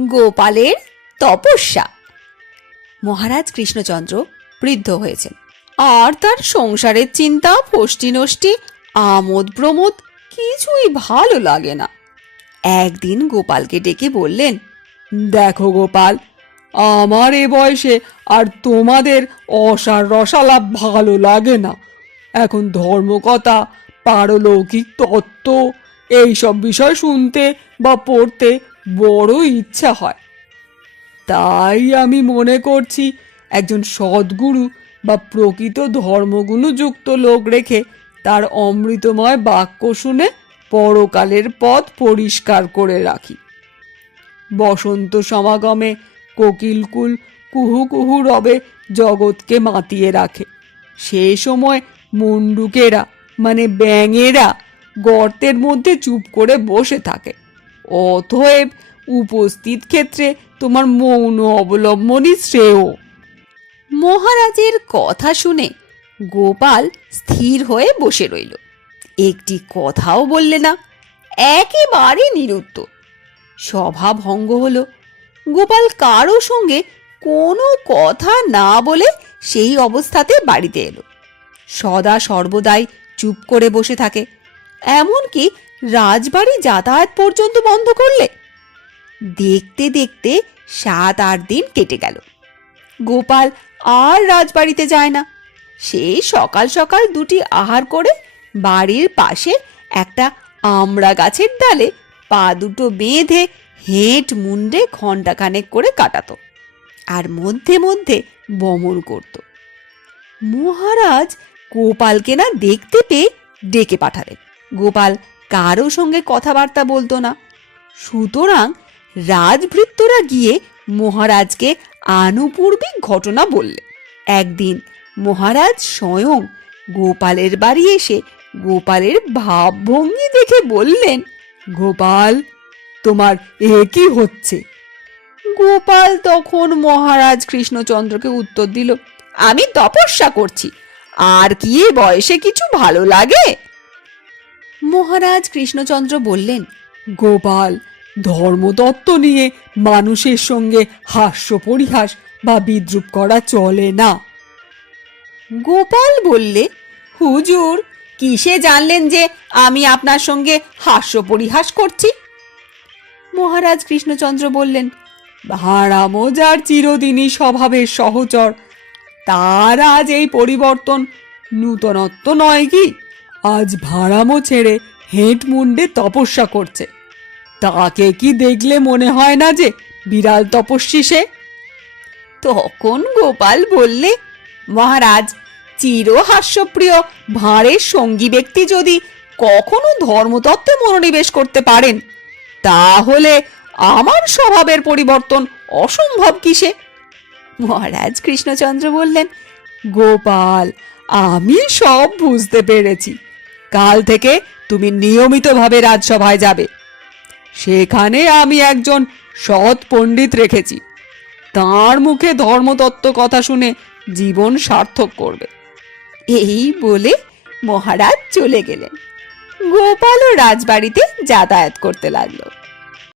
গোপালের তপস্যা। মহারাজ কৃষ্ণচন্দ্র বৃদ্ধ হয়েছেন। আর তার সংসারের চিন্তা ফষ্টি নষ্টি আমোদ প্রমোদ কিছুই ভালো লাগে না। একদিন গোপালকে ডেকে বললেন, দেখো গোপাল, আমার এ বয়সে আর তোমাদের অসার রসালাপ ভালো লাগে না। এখন ধর্মকথা, পারলৌকিক তত্ত্ব, এইসব বিষয় শুনতে বা পড়তে বড় ইচ্ছা হয়। তাই আমি মনে করছি একজন সদ্গুরু বা প্রকৃত ধর্মগুণযুক্ত লোক রেখে তার অমৃতময় বাক্য শুনে পরকালের পথ পরিষ্কার করে রাখি। বসন্ত সমাগমে কোকিলকুল কুহু কুহু রবে জগৎকে মাতিয়ে রাখে। সে সময় মুন্ডুকেরা মানে ব্যাঙেরা গর্তের মধ্যে চুপ করে বসে থাকে। অতএব উপস্থিত ক্ষেত্রে তোমার মৌন অবলম্বনই শ্রেয়। মহারাজের কথা শুনে গোপাল স্থির হয়ে বসে রইল। একটি কথাও বললে না, একেবারে নিরুত্তর সভা ভঙ্গ হলো, গোপাল কারও সঙ্গে কোনো কথা না বলে সেই অবস্থাতে বাড়িতে এলো। সদা সর্বদাই চুপ করে বসে থাকে, এমনকি রাজবাড়ি যাতায়াত পর্যন্ত বন্ধ করলে? দেখতে দেখতে সাত আট দিন কেটে গেল। গোপাল আর রাজবাড়িতে যায় না। সে সকাল সকাল দুটি আহার করে বাড়ির পাশে একটা আমড়া গাছের ডালে পা দুটো বেঁধে হেঁট মুন্ডে ঘণ্টাখানেক করে কাটাতো আর মধ্যে মধ্যে বমন করত। মহারাজ গোপালকে না দেখতে পেয়ে ডেকে পাঠালেন। গোপাল কারও সঙ্গে কথাবার্তা বলতো না। সুতরাং রাজভৃত্যরা গিয়ে মহারাজকে আনুপূর্বিক ঘটনা বললে। একদিন মহারাজ স্বয়ং গোপালের বাড়ি এসে গোপালের ভাবভঙ্গি দেখে বললেন, গোপাল, তোমার এ কি হচ্ছে? গোপাল তখন মহারাজ কৃষ্ণচন্দ্রকে উত্তর দিল, আমি তপস্যা করছি। আর কি বয়সে কিছু ভালো লাগে? মহারাজ কৃষ্ণচন্দ্র বললেন গোপাল ধর্মতত্ত্ব নিয়ে মানুষের সঙ্গে হাস্য পরিহাস বা বিদ্রুপ করা চলে না। গোপাল বললে হুজুর কিসে জানলেন যে আমি আপনার সঙ্গে হাস্য পরিহাস করছি? মহারাজ কৃষ্ণচন্দ্র বললেন ভাড়া যার চিরদিনই স্বভাবের সহচর তার আজ এই পরিবর্তন নূতনত্ব নয় কি? আজ ভাঁড়ামো ছেড়ে হেঁট মুন্ডে তপস্যা করছে। তাকে কি দেখলে মনে হয় না যে বিড়াল তপস্বী সে? তখন গোপাল বললে, মহারাজ চির হাস্যপ্রিয় ভাঁড়ের সঙ্গী ব্যক্তি যদি কখনো ধর্মতত্ত্বে মনোনিবেশ করতে পারেন, তাহলে আমার স্বভাবের পরিবর্তন অসম্ভব কিসে? মহারাজ কৃষ্ণচন্দ্র বললেন, গোপাল, আমি সব বুঝতে পেরেছি। কাল থেকে তুমি নিয়মিতভাবে রাজসভায় যাবে। সেখানে আমি একজন সৎ পণ্ডিত রেখেছি। তার মুখে ধর্মতত্ত্ব কথা শুনে জীবন সার্থক করবে। এই বলে মহারাজ চলে গেলেন। গোপালও রাজবাড়িতে যাতায়াত করতে লাগল।